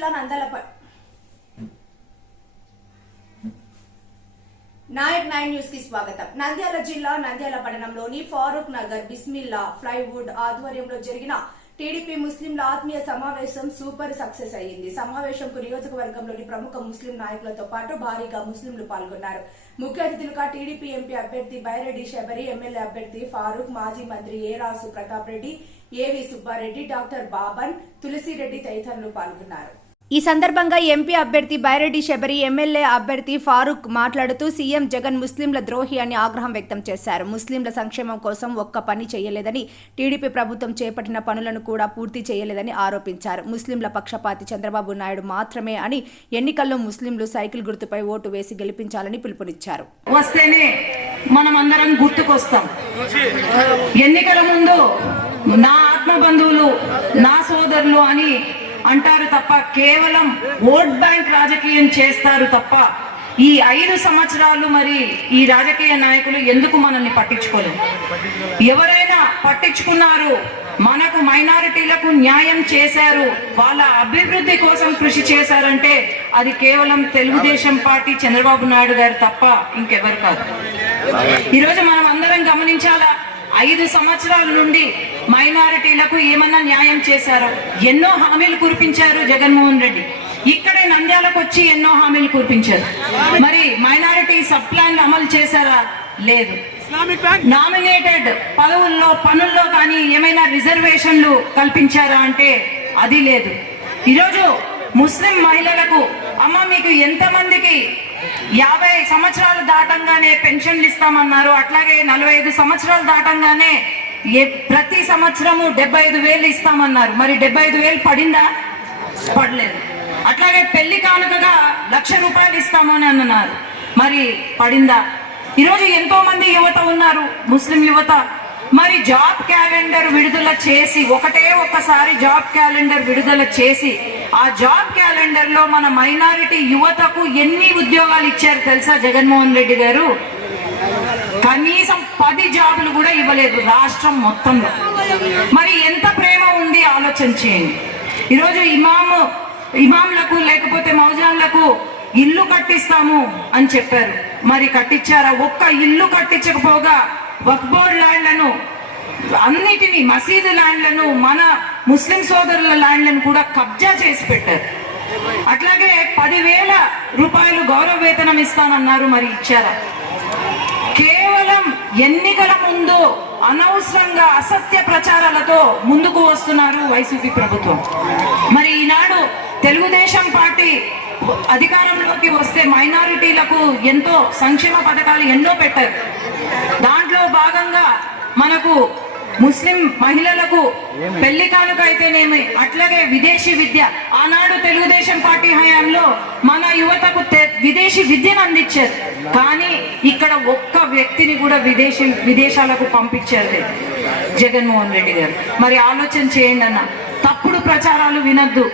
జిల్లా నాయక్ 9 న్యూస్ కి స్వాగతం. నంద్యాల జిల్లా నంద్యాల పట్టణంలోని ఫారూక్ నగర్ బిస్మిల్లా ప్లైవుడ్ ఆధ్వర్యంలో జరిగిన టీడీపీ ముస్లింల ఆత్మీయ సమావేశం సూపర్ సక్సెస్ అయ్యింది. సమావేశంకు నియోజకవర్గంలోని ప్రముఖ ముస్లిం నాయకులతో పాటు భారీగా ముస్లింలు పాల్గొన్నారు. ముఖ్య అతిథులుగా టీడీపీ ఎంపీ అభ్యర్థి బైరెడ్డి శబరి, ఎమ్మెల్యే అభ్యర్థి ఫారూక్, మాజీ మంత్రి ఏ రాసు ప్రతాప్ రెడ్డి, ఏవి సుబ్బారెడ్డి, డాక్టర్ బాబన్, తులసిరెడ్డి తదితరులు పాల్గొన్నారు. ఈ సందర్భంగా ఎంపీ అభ్యర్థి బైరెడ్డి శబరి, ఎమ్మెల్యే అభ్యర్థి ఫారూక్ మాట్లాడుతూ సీఎం జగన్ ముస్లింల ద్రోహి అని ఆగ్రహం వ్యక్తం చేశారు. ముస్లింల సంక్షేమం కోసం ఒక్క పని చేయలేదని, టీడీపీ ప్రభుత్వం చేపట్టిన పనులను కూడా పూర్తి చేయలేదని ఆరోపించారు. ముస్లింల పక్షపాతి చంద్రబాబు నాయుడు మాత్రమే అని, ఎన్నికల్లో ముస్లింలు సైకిల్ గుర్తుపై ఓటు వేసి గెలిపించాలని పిలుపునిచ్చారు. వస్తేనే మనం అందరం గుర్తుకొస్తాం. ఎన్నికల ముందు నా ఆత్మ బంధువులు, నా సోదరులు అని అంటారు తప్ప కేవలం ఓట్ బ్యాంక్ రాజకీయం చేస్తారు తప్ప ఈ 5 సంవత్సరాలు మరి ఈ రాజకీయ నాయకులు ఎందుకు మనల్ని పట్టించుకోలేదు? ఎవరైనా పట్టించుకున్నారు, మనకు మైనారిటీలకు న్యాయం చేశారు, వాళ్ళ అభివృద్ధి కోసం కృషి చేశారంటే అది కేవలం తెలుగుదేశం పార్టీ చంద్రబాబు నాయుడు గారు తప్ప ఇంకెవరు కాదు. ఈరోజు మనం అందరం గమనించాలా, 5 సంవత్సరాల నుండి మైనారిటీలకు ఏమన్నా న్యాయం చేశారో? ఎన్నో హామీలు కురిపించారు జగన్మోహన్ రెడ్డి. ఇక్కడే నంద్యాలకు వచ్చి ఎన్నో హామీలు కురిపించారు. మరి మైనారిటీ సబ్ ప్లాన్ అమలు చేశారా? లేదు. నామినేటెడ్ పనుల్లో కానీ ఏమైనా రిజర్వేషన్లు కల్పించారా అంటే అది లేదు. ఈరోజు ముస్లిం మహిళలకు అమ్మ మీకు ఎంతమందికి 50 సంవత్సరాలు దాటంగానే పెన్షన్లు ఇస్తామన్నారు, అట్లాగే 45 సంవత్సరాలు దాటంగానే ప్రతి సంవత్సరము 75,000 ఇస్తామన్నారు. మరి 75,000 పడిందా? పడలేదు. అట్లాగే పెళ్లి కానుకగా 1,00,000 రూపాయలు ఇస్తామని అన్నారు, మరి పడిందా? ఈరోజు ఎంతో మంది యువత ఉన్నారు, ముస్లిం యువత. మరి జాబ్ క్యాలెండర్ విడుదల చేసి, ఒక్కసారి జాబ్ క్యాలెండర్ విడుదల చేసి ఆ జాబ్ క్యాలెండర్ లో మన మైనారిటీ యువతకు ఎన్ని ఉద్యోగాలు ఇచ్చారు తెలుసా జగన్మోహన్ రెడ్డి గారు? కనీసం 10 జాబులు కూడా ఇవ్వలేదు రాష్ట్రం మొత్తంలో. మరి ఎంత ప్రేమ ఉంది ఆలోచన చేయండి. ఈరోజు ఇమాంలకు లేకపోతే మౌజాన్లకు ఇల్లు కట్టిస్తాము అని చెప్పారు, మరి కట్టించారా? ఒక్క ఇల్లు కట్టించకపోగా వక్ఫ్ బోర్డ్ ల్యాండ్లను అన్నిటినీ, మసీదు ల్యాండ్లను, మన ముస్లిం సోదరుల ల్యాండ్లను కూడా కబ్జా చేసి పెట్టారు. అట్లాగే 10,000 రూపాయలు గౌరవ వేతనం ఇస్తానన్నారు, మరి ఇచ్చారా? కేవలం ఎన్నికల ముందు అనవసరంగా అసత్య ప్రచారాలతో ముందుకు వస్తున్నారు వైసీపీ ప్రభుత్వం. మరి ఈనాడు తెలుగుదేశం పార్టీ అధికారంలోకి వస్తే మైనారిటీలకు ఎంతో సంక్షేమ పథకాలు ఎన్నో పెట్టారు. దాంట్లో భాగంగా మనకు ముస్లిం మహిళలకు పెళ్లి కానుక అయితేనేమి, అట్లాగే విదేశీ విద్య, ఆనాడు తెలుగుదేశం పార్టీ హయాంలో మన యువతకు విదేశీ విద్యను అందించారు. కానీ ఇక్కడ ఒక్క వ్యక్తిని కూడా విదేశాలకు పంపించారు జగన్మోహన్ రెడ్డి గారు. మరి ఆలోచన చేయండి అన్న, తప్పుడు ప్రచారాలు వినొద్దు.